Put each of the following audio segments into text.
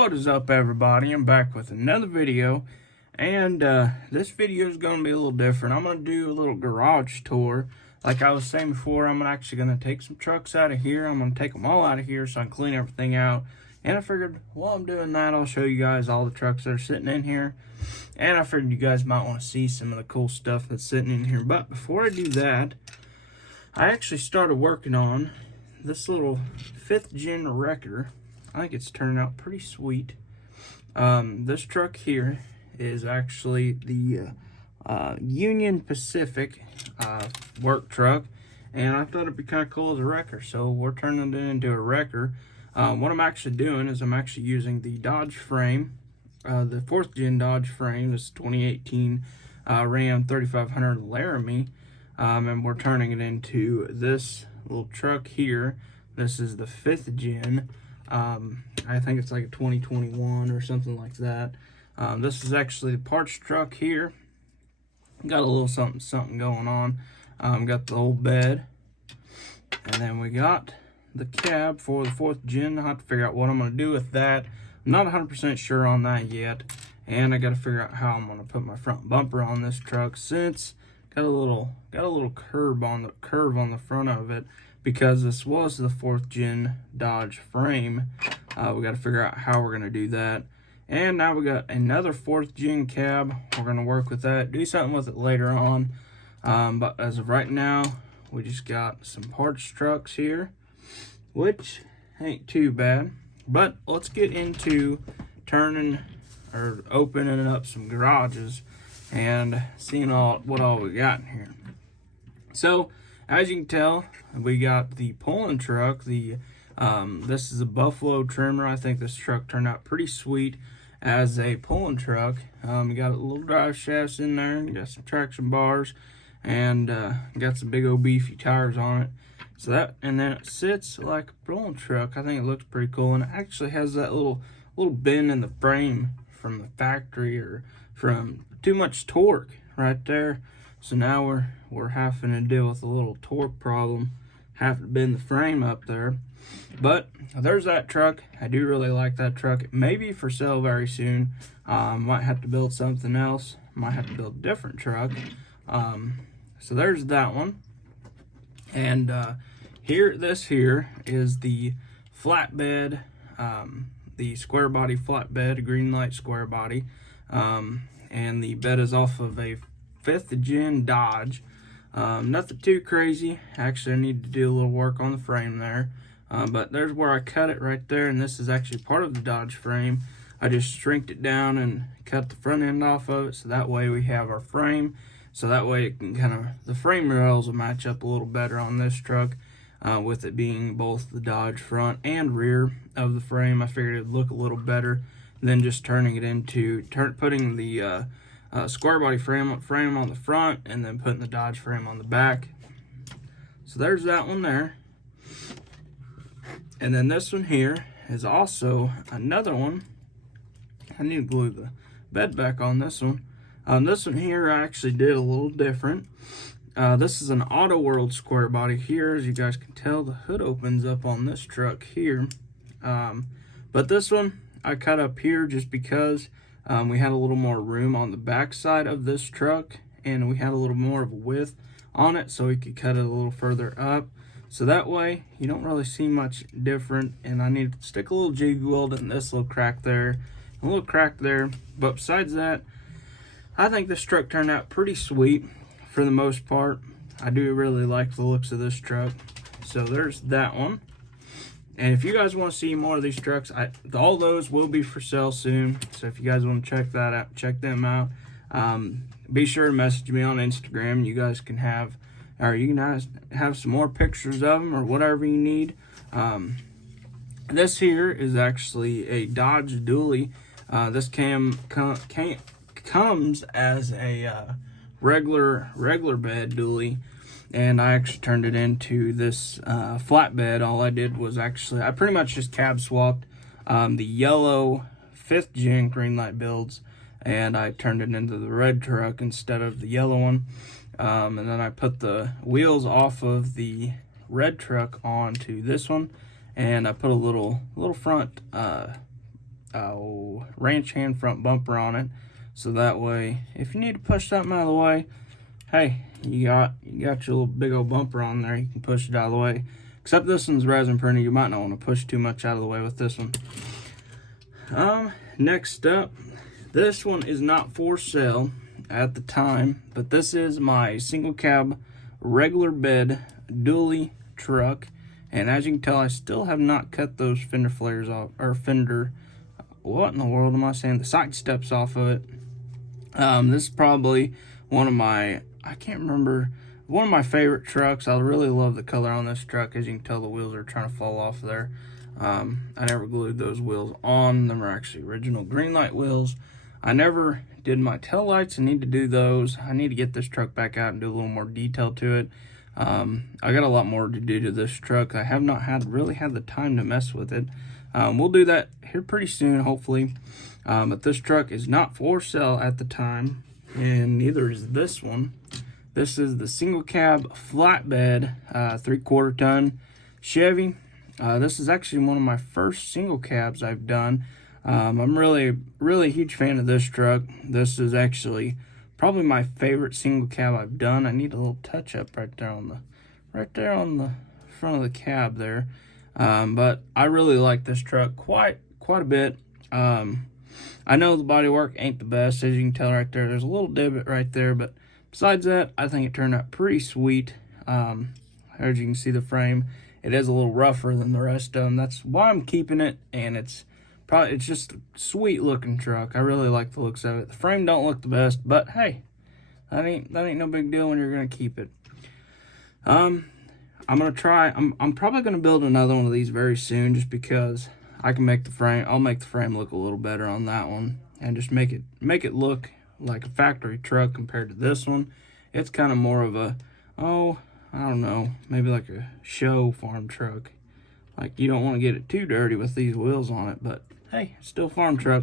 What is up, everybody? I'm back with another video, and this video is going to be a little different. I'm going to do a little garage tour. Like I was saying before, I'm actually going to take some trucks out of here. I'm going to take them all out of here so I can clean everything out. And I figured while I'm doing that, I'll show you guys all the trucks that are sitting in here. And I figured you guys might want to see some of the cool stuff that's sitting in here. But before I do that, I actually started working on this little 5th gen wrecker. I think it's turning out pretty sweet. This truck here is actually the Union Pacific work truck, and I thought it'd be kind of cool as a wrecker, so we're turning it into a wrecker. What I'm actually doing is I'm actually using the Dodge frame, the 4th gen Dodge frame. This is 2018 Ram 3500 Laramie, and we're turning it into this little truck here. This is the 5th gen. I think it's like a 2021 or something like that. This is actually the parts truck here. Got a little something going on. Got the old bed, and then we got the cab for the 4th gen. I have to figure out what I'm going to do with that. I'm not 100% sure on that yet, and I got to figure out how I'm going to put my front bumper on this truck, since got a little curve on the front of it, because this was the 4th gen Dodge frame. We got to figure out how we're going to do that. And now we got another 4th gen cab. We're going to work with that, do something with it later on. But as of right now, we just got some parts trucks here, which ain't too bad. But let's get into opening up some garages and seeing what all we got in here. So, as you can tell, we got the pulling truck. This is a Buffalo trimmer. I think this truck turned out pretty sweet as a pulling truck. You got a little drive shafts in there. You got some traction bars, and got some big old beefy tires on it. So and then it sits like a pulling truck. I think it looks pretty cool, and it actually has that little bend in the frame from the factory, or from too much torque right there. So now we're having to deal with a little torque problem, having to bend the frame up there. But there's that truck. I do really like that truck. It may be for sale very soon. Might have to build something else. Might have to build a different truck. So there's that one. And this here is the flatbed, the square body flatbed, a Greenlight square body. And the bed is off of a 5th gen Dodge. Nothing too crazy. Actually, I need to do a little work on the frame there. But there's where I cut it right there, and this is actually part of the Dodge frame. I just shrinked it down and cut the front end off of it, so that way we have our frame. So that way it can the frame rails will match up a little better on this truck, with it being both the Dodge front and rear of the frame. I figured it would look a little better than just turning it into putting the square body frame on the front and then putting the Dodge frame on the back. So there's that one there. And then this one here is also another one. I need to glue the bed back on this one. This one here I actually did a little different. This is an Auto World square body here. As you guys can tell, the hood opens up on this truck here. But this one I cut up here just because we had a little more room on the back side of this truck, and we had a little more of a width on it, so we could cut it a little further up. So that way you don't really see much different. And I need to stick a little jig weld in this little crack there, a little crack there. But besides that, I think this truck turned out pretty sweet for the most part. I do really like the looks of this truck. So there's that one. And if you guys want to see more of these trucks, all those will be for sale soon. So if you guys want to check that out, check them out. Be sure to message me on Instagram. You guys can have some more pictures of them or whatever you need. This here is actually a Dodge Dually. This comes as a regular bed dually, and I actually turned it into this flatbed. All I did was I pretty much just cab swapped the yellow 5th gen Greenlight builds, and I turned it into the red truck instead of the yellow one. And then I put the wheels off of the red truck onto this one, and I put a little front ranch hand front bumper on it, so that way if you need to push something out of the way, hey, you got your little big old bumper on there. You can push it out of the way. Except this one's resin printed. You might not want to push too much out of the way with this one. Next up, this one is not for sale at the time, but this is my single cab regular bed dually truck, and as you can tell, I still have not cut those fender flares off, or what in the world am I saying, the side steps off of it. This is probably one of my, I can't remember, one of my favorite trucks. I really love the color on this truck. As you can tell, the wheels are trying to fall off there. I never glued those wheels on. Them are actually original Greenlight wheels. I never did my tail lights. I need to do those. I need to get this truck back out and do a little more detail to it. I got a lot more to do to this truck. I have not really had the time to mess with it. We'll do that here pretty soon, hopefully. But this truck is not for sale at the time, and neither is this one. This is the single cab flatbed 3/4 ton Chevy. This is actually one of my first single cabs I've done. I'm really a huge fan of this truck. This is actually probably my favorite single cab I've done. I need a little touch up right there on the front of the cab there. But I really like this truck quite a bit. I know the bodywork ain't the best, as you can tell right there. There's a little divot right there, but besides that, I think it turned out pretty sweet. As you can see, the frame, it is a little rougher than the rest of them. That's why I'm keeping it, and it's just a sweet looking truck. I really like the looks of it. The frame don't look the best, but hey, that ain't no big deal when you're gonna keep it. I'm probably gonna build another one of these very soon, just because I can make the frame. I'll make the frame look a little better on that one, and just make it look like a factory truck compared to this one. It's kind of more of a, I don't know, maybe like a show farm truck. Like, you don't want to get it too dirty with these wheels on it, but hey, still farm truck.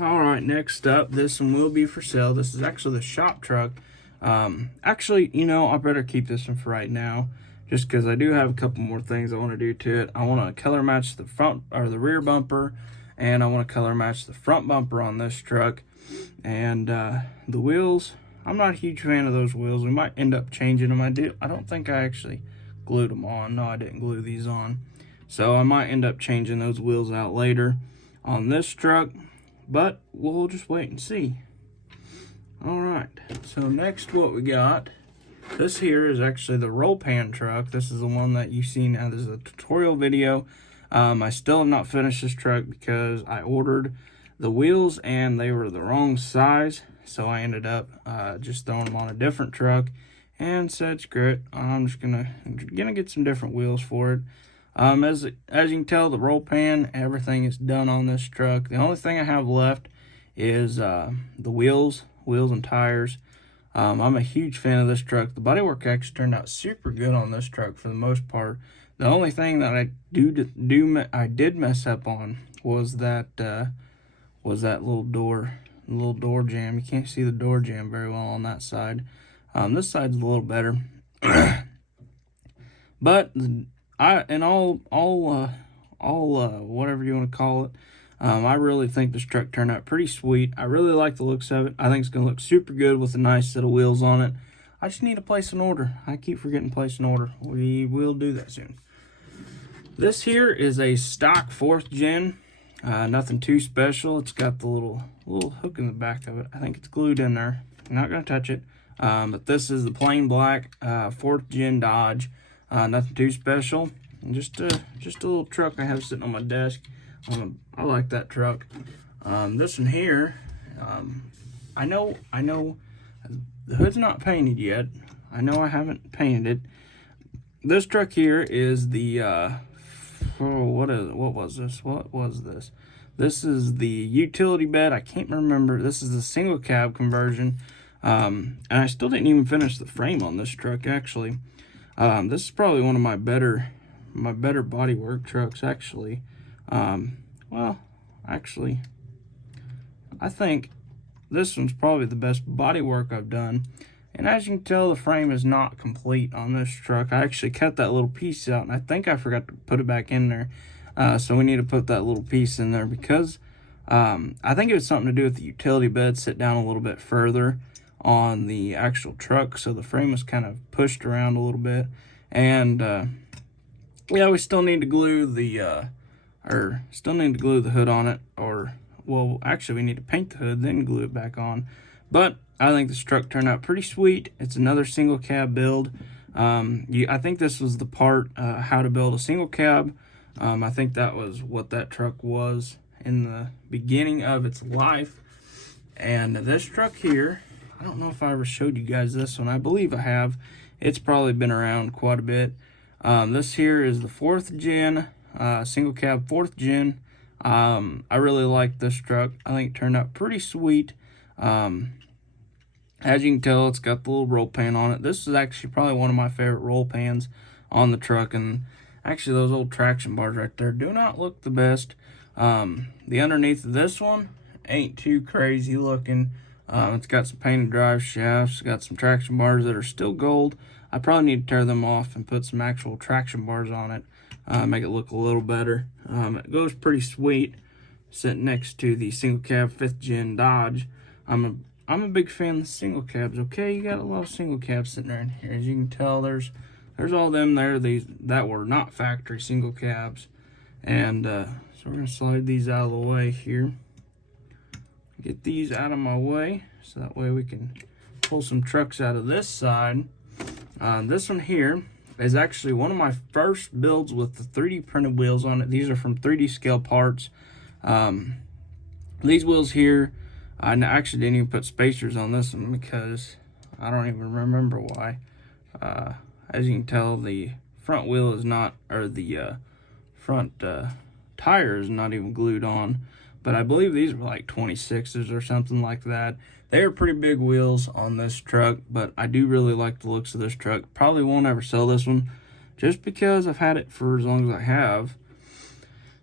All right, next up, this one will be for sale. This is actually the shop truck. Actually, I better keep this one for right now, just because I do have a couple more things I want to do to it. I want to color match the front or the rear bumper, and I want to color match the front bumper on this truck. And the wheels, I'm not a huge fan of those wheels. We might end up changing them. I don't think I actually glued them on. No, I didn't glue these on. So I might end up changing those wheels out later on this truck, but we'll just wait and see. All right, so next what we got, this here is actually the roll pan truck. This is the one that you see now. This is a tutorial video. I still have not finished this truck because I ordered the wheels and they were the wrong size. So I ended up just throwing them on a different truck and said, screw it, I'm just gonna get some different wheels for it. As you can tell, the roll pan, everything is done on this truck. The only thing I have left is the wheels and tires. I'm a huge fan of this truck. The bodywork actually turned out super good on this truck for the most part. The only thing that I did mess up on was that little door jamb. You can't see the door jamb very well on that side. This side's a little better. But whatever you want to call it, I really think this truck turned out pretty sweet. I really like the looks of it. I think it's going to look super good with a nice set of wheels on it. I just need to place an order. I keep forgetting to place an order. We will do that soon. This here is a stock 4th gen. Nothing too special. It's got the little hook in the back of it. I think it's glued in there. I'm not going to touch it. But this is the plain black 4th gen Dodge. Nothing too special. And just a little truck I have sitting on my desk. I like that truck. This one here, I know the hood's not painted yet. I know I haven't painted it. This truck here is the what was this? This is the utility bed. I can't remember. This is the single cab conversion. And I still didn't even finish the frame on this truck, actually. This is probably one of my better bodywork trucks, actually. Well, actually, I think this one's probably the best bodywork I've done. And as you can tell, the frame is not complete on this truck. I actually cut that little piece out, and I think I forgot to put it back in there. So we need to put that little piece in there because I think it was something to do with the utility bed sit down a little bit further on the actual truck, so the frame was kind of pushed around a little bit. And yeah, we still need to glue the hood on it, or well, actually we need to paint the hood then glue it back on. But I think this truck turned out pretty sweet. It's another single cab build. I think this was the part how to build a single cab. I think that was what that truck was in the beginning of its life. And this truck here, I don't know if I ever showed you guys this one. I believe I have. It's probably been around quite a bit. This here is the 4th gen, single cab 4th gen. I really like this truck. I think it turned out pretty sweet. As you can tell, it's got the little roll pan on it. This is actually probably one of my favorite roll pans on the truck. And actually, those old traction bars right there do not look the best. The underneath of this one ain't too crazy looking. It's got some painted drive shafts, got some traction bars that are still gold. I probably need to tear them off and put some actual traction bars on it, make it look a little better. It goes pretty sweet, sitting next to the single cab 5th gen Dodge. I'm a big fan of the single cabs. Okay, you got a lot of single cabs sitting there in here. As you can tell, there's all them there. These that were not factory single cabs. And so we're gonna slide these out of the way here. Get these out of my way so that way we can pull some trucks out of this side. This one here is actually one of my first builds with the 3D printed wheels on it. These are from 3D Scale Parts. These wheels here, I actually didn't even put spacers on this one because I don't even remember why. As you can tell, the front wheel is not, or the front tire is not even glued on. But I believe these were like 26s or something like that. They are pretty big wheels on this truck, but I do really like the looks of this truck. Probably won't ever sell this one just because I've had it for as long as I have.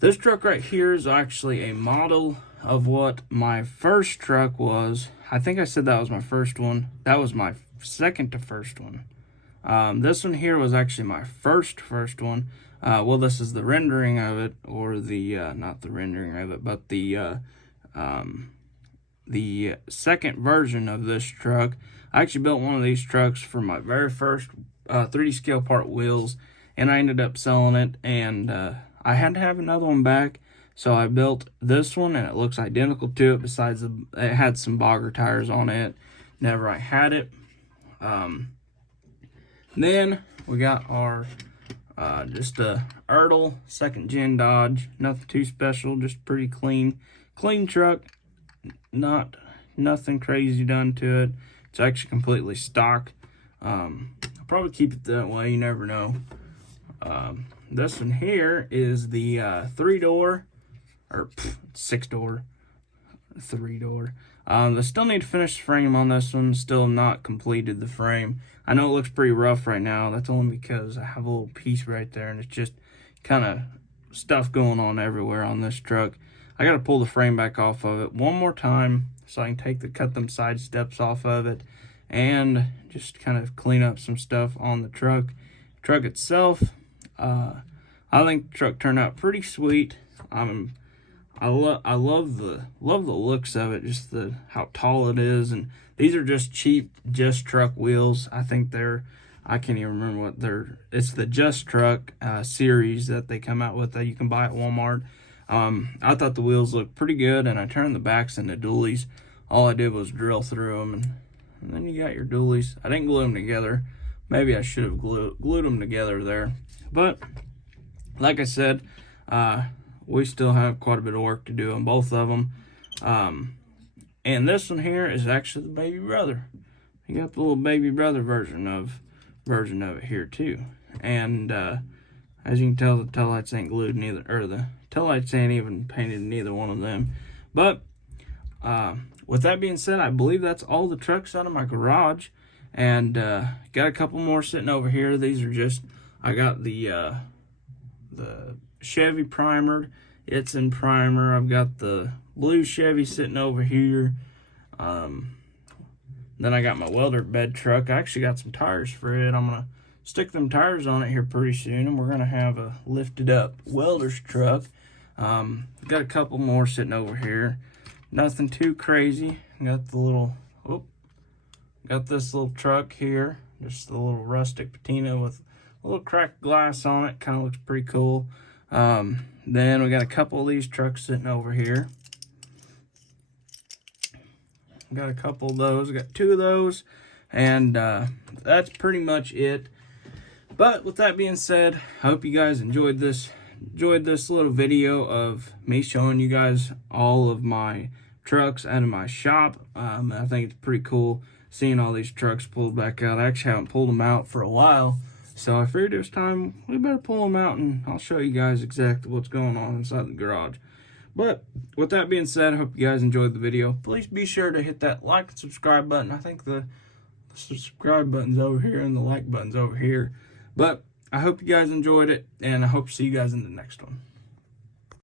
This truck right here is actually a model of what my first truck was. I think I said that was my first one. That was my second to first one. This one here was actually my first one. Well, this is the rendering of it, or the, not the rendering of it, but the second version of this truck. I actually built one of these trucks for my very first 3D Scale Part wheels, and I ended up selling it, and I had to have another one back, so I built this one, and it looks identical to it, besides it had some bogger tires on it whenever I had it. Then we got our just a Ertl 2nd gen Dodge. Nothing too special, just pretty clean truck. Nothing crazy done to it. It's actually completely stock. I'll probably keep it that way, you never know. This one here is the 3-door, or 6-door, 3-door. I still need to finish the frame on this one. Still not completed the frame. I know it looks pretty rough right now. That's only because I have a little piece right there, and it's just kind of stuff going on everywhere on this truck. I got to pull the frame back off of it one more time so I can cut them side steps off of it and just kind of clean up some stuff on the truck. Truck itself, I think the truck turned out pretty sweet. I love the looks of it, just how tall it is, and these are just cheap Just Truck wheels. I think I can't even remember what it's the Just Truck series that they come out with that you can buy at Walmart. I thought the wheels looked pretty good, and I turned the backs into dualies. All I did was drill through them, and then you got your dualies. I didn't glue them together. Maybe I should have glued them together there, but like I said, we still have quite a bit of work to do on both of them. And this one here is actually the baby brother. You got the little baby brother version of it here too. And as you can tell, the taillights ain't glued neither, or the taillights ain't even painted in neither one of them. But with that being said, I believe that's all the trucks out of my garage. And got a couple more sitting over here. These are just, I got the Chevy primered. It's in primer. I've got the blue Chevy sitting over here. Then I got my welder bed truck. I actually got some tires for it. I'm gonna stick them tires on it here pretty soon, and we're gonna have a lifted up welder's truck. Got a couple more sitting over here. Nothing too crazy. Got the little, got this little truck here, just a little rustic patina with a little cracked glass on it. Kind of looks pretty cool. Then we got a couple of these trucks sitting over here. Got a couple of those. Got 2 of those, and that's pretty much it. But with that being said, I hope you guys enjoyed this little video of me showing you guys all of my trucks out of my shop. I think it's pretty cool seeing all these trucks pulled back out. I actually haven't pulled them out for a while, so I figured it was time we better pull them out, and I'll show you guys exactly what's going on inside the garage. But with that being said, I hope you guys enjoyed the video. Please be sure to hit that like and subscribe button. I think the subscribe button's over here and the like button's over here. But I hope you guys enjoyed it, and I hope to see you guys in the next one.